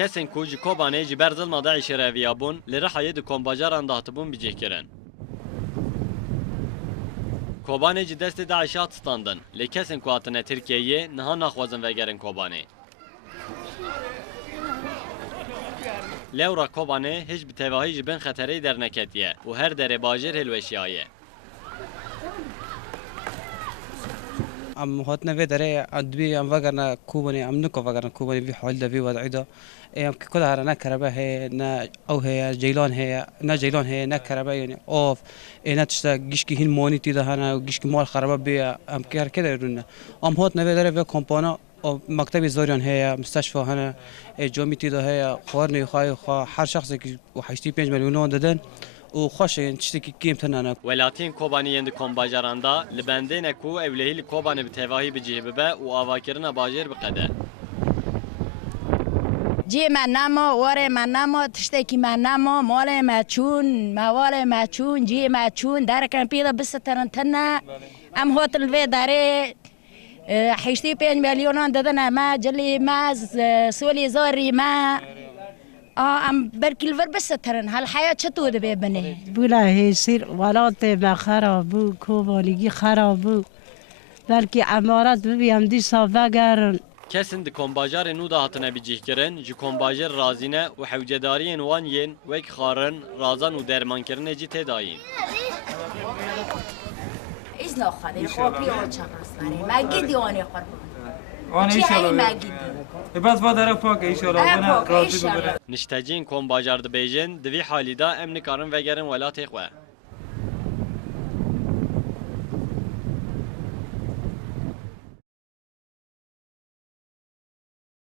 کسین کو جی کوبانه جی بر ظلم داعش رویابون لرحای د کومباجاران دهتبون بجهکرن کوبانه جی دست داعش ستاندن لکسین کو هاتنه ترکیه نها نخوازن وگرن کوبانه لورا کوبانه هیچ به تواهی جبن خطری در نکتیه و هر در باجر هلوشیایه ام هاتنا في دري ادبي ام وغرنا كوبني ام نكو وغرنا كوبني في حول دبي وضعيده ام كلها رنا كربه هي نا او هي جيلان هي نا جيلان هي نا كربه يعني اوف انا تشتا گيشكي هين مونيتي ده انا گيشكي مال خربه بي ام كير كده يرنا ام هاتنا في دري في كومبانا او مكتب زوريان هي مستشفى هنا جامعتي ده هي خورني خاي هر شخص که 85 میلیون دادن و خوشه تشتكي قيمتنا ولاتين كوباني اند كومباجاراندا لبندين كو اولهي كوباني بتواهي بجيبه و اواكرنا باجر بقده جي ما نامو وري ما نامو تشتكي ما نامو مولي ما تشون ما ولي ما تشون جي ما تشون داركن بيضا بس ترنتنا ام هوتل في داري حيشتي 5 مليون ددنا ما جلي ما سولي زوري ما ام بركي الفر بس ترن هالحياه چطور ببنه بولا هيصير ولات ما خراب كوباليگي خراب بلكي عمارات ببيم دي صافاگر كسند كومباجار نو دهاتنه بجيكرن جي كومباجر رازينه و حوجدارين وان ين وك خارن رازان و درمان کرن جي تداين إذن خالي خوبي وشخصني ما قدي واني قرب وأنا إن شاء الله بس فادر فاك إن شاء الله أنا راضي نشتاجين كومباجار دبيجن دوی حالی دا امن کارن وگرن ولات اخوه